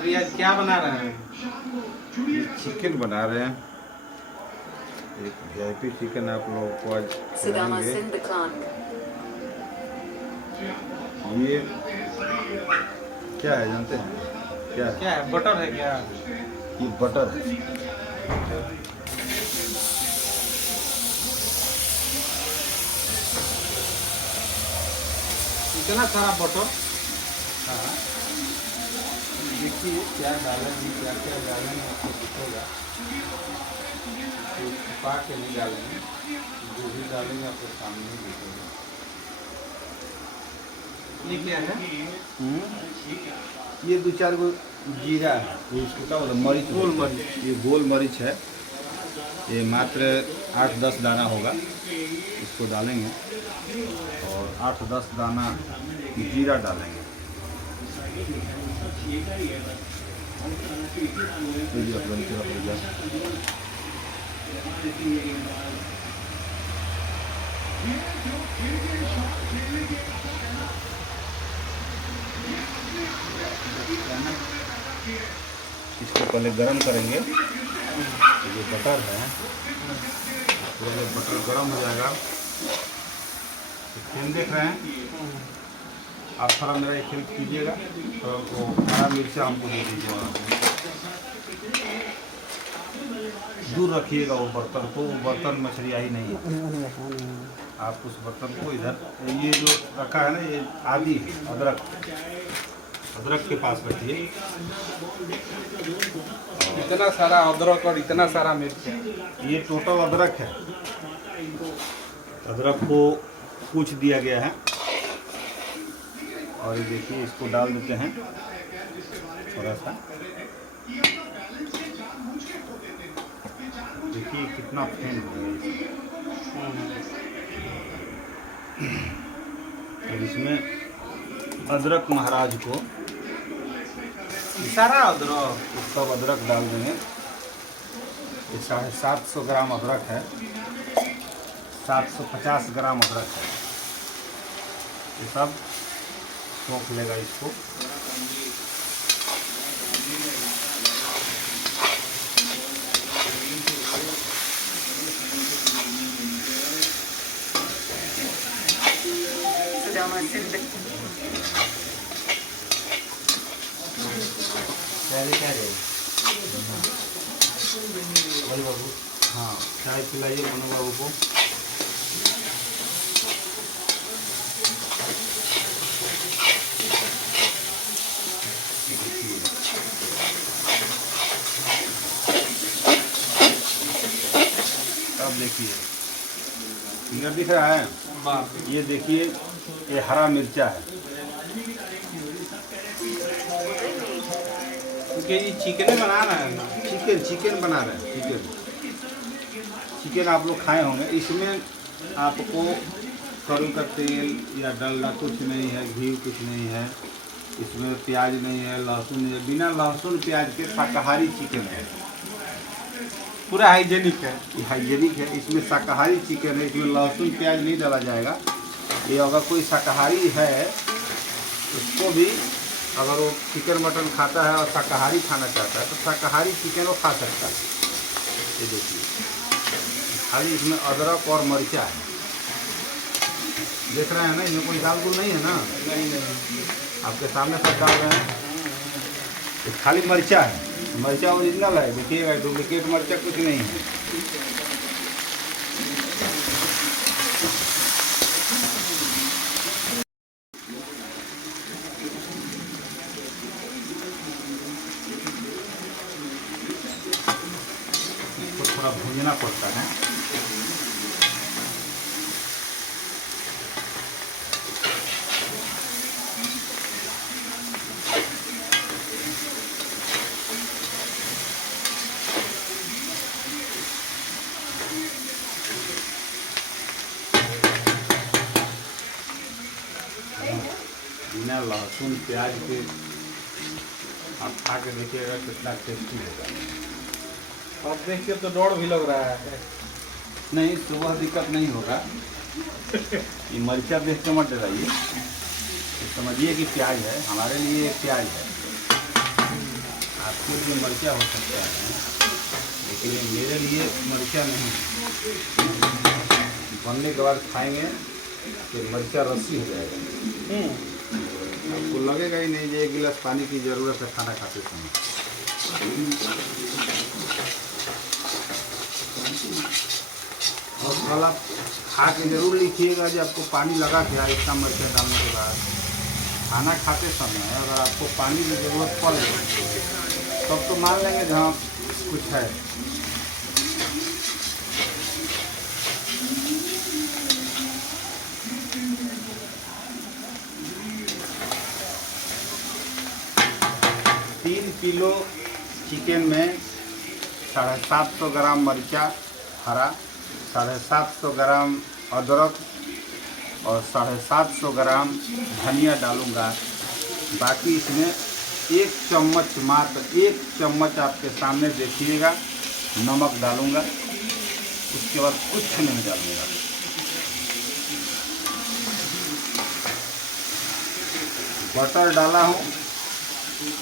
भैया क्या बना रहे हैं? चिकन बना रहे हैं। एक वीआईपी चिकन आप लोगों को आज खिलाएंगे। ये क्या है जानते हैं? क्या है? क्या है? बटर है क्या? ये बटर है। इतना सारा बटर। हाँ, देखिए क्या डालेंगे, क्या क्या डालेंगे आपको दिखेगा। तो छुपा के नहीं डालेंगे, जो भी डालेंगे आपके सामने ही दिखेगा। ये क्या है? ये 2-4 गो जीरा है, ये इसको क्या बोलते हैं, मरीच, गोल मरीच। ये गोल मरीच है। ये मात्र 8-10 दाना होगा, इसको डालेंगे और 8-10 दाना जीरा डालेंगे। इसको पहले गरम करेंगे। ये बटर है, पहले बटर गरम हो जाएगा। फिल्म देख रहे हैं आप, थोड़ा मेरा एक हेल्प कीजिएगा और वो हरा मिर्चा हमको दे दीजिएगा। दूर रखिएगा वो बर्तन को, वो बर्तन मछली आई नहीं है। आप उस बर्तन को इधर, ये जो रखा है ना, ये आदि है, अदरक, अदरक के पास रखिए। इतना सारा अदरक और इतना सारा मिर्च। ये टोटल अदरक है। अदरक को कूच दिया गया है और ये देखिए इसको डाल देते हैं थोड़ा सा। देखिए कितना फेन हो गया। और इसमें अदरक महाराज को सारा अदरक सब अदरक डाल देंगे। ये 750 ग्राम अदरक है, 750 ग्राम अदरक है। ये सब सोख लेगा इसको। मनु बाबू, हाँ चाय पिलाइए मनु बाबू को। अब देखिए फिंगर दिख रहा है, ये देखिए ये हरा मिर्चा है। क्योंकि ये चिकन बना रहा है ना। चिकन बना रहे हैं। चिकन आप लोग खाए होंगे। इसमें आपको करू का तेल या डलडा कुछ नहीं है, घी कुछ नहीं है, इसमें प्याज नहीं है, लहसुन नहीं है। बिना लहसुन प्याज के शाकाहारी चिकन है, पूरा हाइजेनिक है। ये हाइजेनिक है। इसमें शाकाहारी चिकन है, इसमें लहसुन प्याज नहीं डाला जाएगा। ये अगर कोई शाकाहारी है उसको भी, अगर वो चिकन मटन खाता है और शाकाहारी खाना चाहता है तो शाकाहारी चिकन वो खा सकता है। ये देखिए खाली इसमें अदरक और मिर्चा है। देख रहे हैं ना, इसमें कोई दाल गुल नहीं है ना, नहीं आपके सामने सब डाल रहे हैं। ये खाली मिर्चा है, मिर्चा ओरिजिनल है। देखिएगा डुप्लीकेट मिर्चा कुछ नहीं है। इसको थोड़ा भूनना पड़ता है। बिना लहसुन प्याज के आप खा के देखिएगा कितना टेस्टी होगा। अब देख के तो डर भी लग रहा है। नहीं, सुबह दिक्कत नहीं होगा। ये मिर्चा देख के मत डराइए। तो समझिए कि प्याज है, हमारे लिए प्याज है, आपके लिए मिर्चा हो सकता है, लेकिन ये मेरे लिए मिर्चा नहीं है। बनने के बाद खाएंगे तो मिर्चा रस्सी हो जाएगा, आपको लगेगा ही नहीं कि 1 गिलास पानी की ज़रूरत है खाना खाते समय। और कल आप खा के ज़रूर लिखिएगा कि आपको पानी लगा क्या इतना मिर्चा डालने के बाद। खाना खाते समय अगर आपको पानी की ज़रूरत पड़े तब तो मान लेंगे कि हाँ कुछ है। तीन किलो चिकन में 750 ग्राम मिर्चा हरा, 750 ग्राम अदरक और 750 ग्राम धनिया डालूंगा। बाकी इसमें 1 चम्मच, मात्र 1 चम्मच आपके सामने देखिएगा नमक डालूंगा, उसके बाद कुछ नहीं डालूंगा। बटर डाला हूँ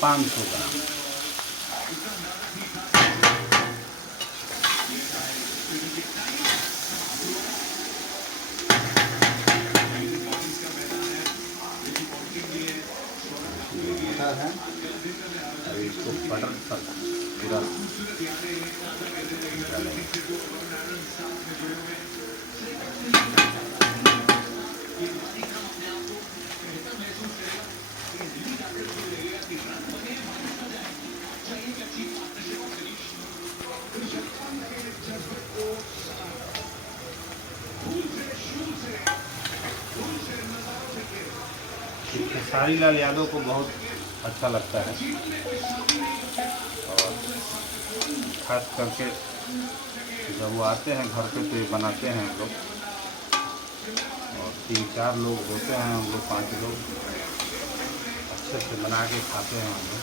500 ग्राम। है और इसको बटर तक पूरा खेसारी लाल यादव को बहुत अच्छा लगता है और खास करके जब वो आते हैं घर पे तो ये बनाते हैं हम लोग, और 3-4 लोग होते हैं, हम लोग 5 लोग अच्छे से बना के खाते हैं हम लोग।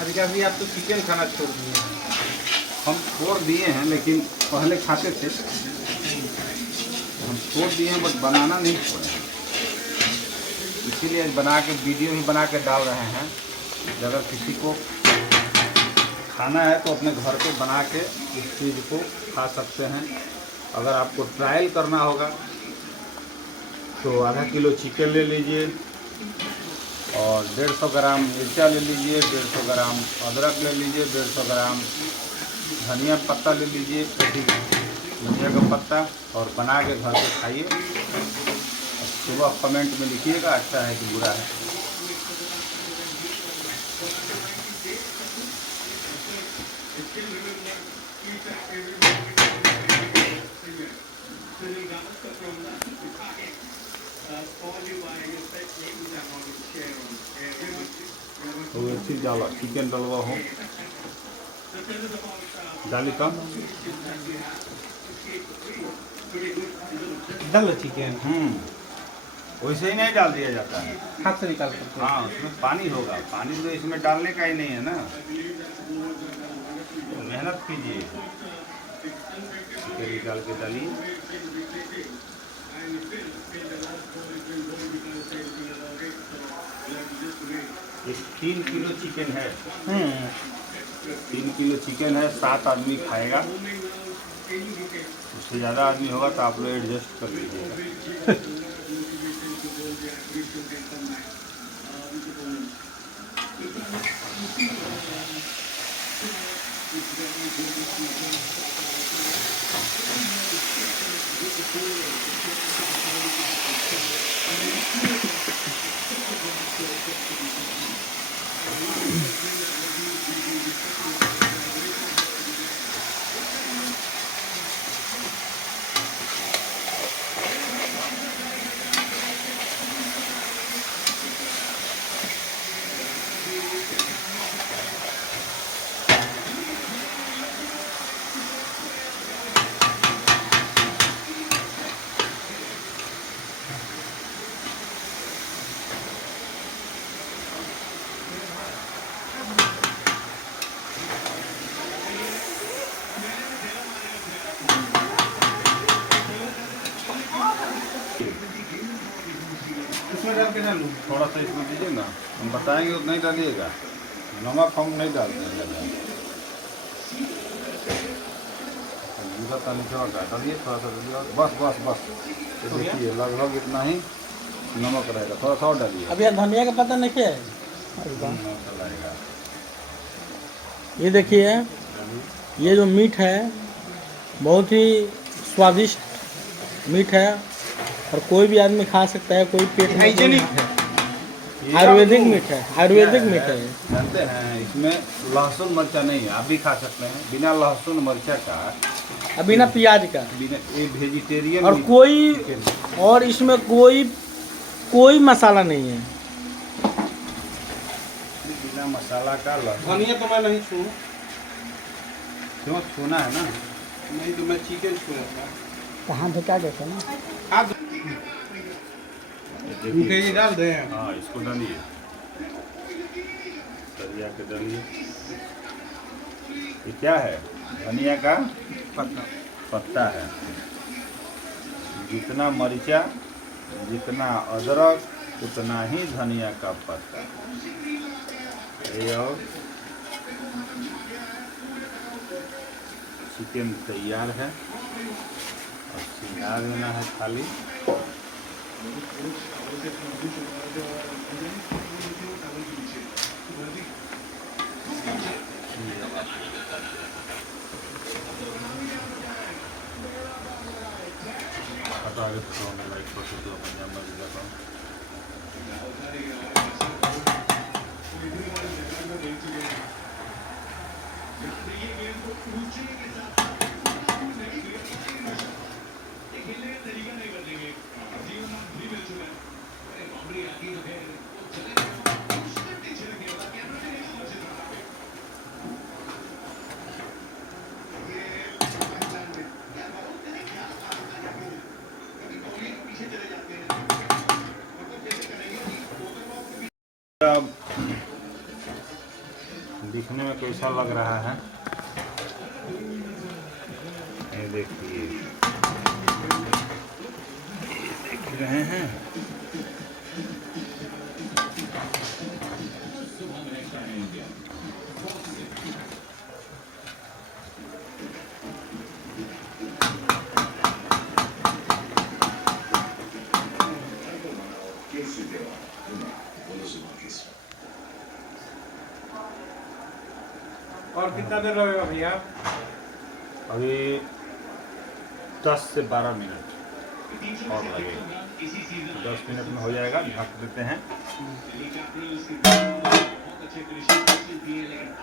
अभी अभी आप तो चिकन खाना छोड़ दिए हैं। हम छोड़ दिए हैं, लेकिन पहले खाते थे, हम छोड़ दिए हैं बट बनाना नहीं छोड़े हैं। इसीलिए बना के वीडियो ही बना के डाल रहे हैं। अगर किसी को खाना है तो अपने घर पे बना के इस चीज़ को खा सकते हैं। अगर आपको ट्रायल करना होगा तो आधा किलो चिकन ले लीजिए और 150 ग्राम मिर्चा ले लीजिए, 150 ग्राम अदरक ले लीजिए, 150 ग्राम धनिया पत्ता ले लीजिए, धनिया का पत्ता, और बना के घर पे खाइए। सुबह कमेंट में लिखिएगा अच्छा है कि बुरा है। तो ये चीज़ डाला, चिकन डलवा हो डाली कम डालो चिकन, वैसे ही नहीं डाल दिया जाता है, हाथ से निकाल सकते हैं। हाँ उसमें पानी होगा, पानी तो इसमें डालने का ही नहीं है ना, तो मेहनत कीजिए। चिकन निकाल के डालिए। ये 3 किलो चिकन है, 3 किलो चिकन है, 7 आदमी खाएगा। उससे ज़्यादा आदमी होगा तो आप लोग एडजस्ट कर लीजिएगा। के डालूं? थोड़ा सा इसमें दीजिए ना, हम बताएंगे तो नहीं डालिएगा, नमक हम नहीं डालते हैं ज़्यादा। जीरा का नीचे का डालिए, थोड़ा सा डालिए और बस बस बस। तो देखिए लगभग इतना ही नमक रहेगा, थोड़ा सा और डालिए। अब यह धनिया का पत्ता नहीं है। नमक डलाएगा। ये देखिए, ये जो मीट है बहुत ही स्वादिष्ट मीट है और कोई भी आदमी खा सकता है, कोई पेट में हाइजेनिक है। आयुर्वेदिक मीट है, आयुर्वेदिक मीट है। जानते हैं इसमें लहसुन मिर्चा नहीं है, आप भी खा सकते हैं बिना लहसुन मिर्चा का, अब बिना प्याज का, बिना ये वेजिटेरियन और कोई और इसमें कोई मसाला नहीं है। बिना मसाला का लहसुन। धनिया तो मैं नहीं छूँ, क्यों छूना है ना? नहीं तो मैं चिकन छू रहा था। कहाँ ढका देते ना। आप देखिए, ये डाल दें। हाँ इसको डालिए, धनिया के डालिए। ये क्या है? धनिया का पत्ता है। जितना मरीचा, जितना अदरक, उतना ही धनिया का पत्ता। ये और चिकन तैयार है और सिंगार देना है खाली। आगे तो लाइक कर सकते हो, पंजाब में लगा दिखने में कैसा लग रहा है, ये देखिए, देख रहे हैं। और कितना देर लगेगा भैया? अभी 10 से 12 मिनट और लगेगा। 10 मिनट में हो जाएगा, ढक देते हैं।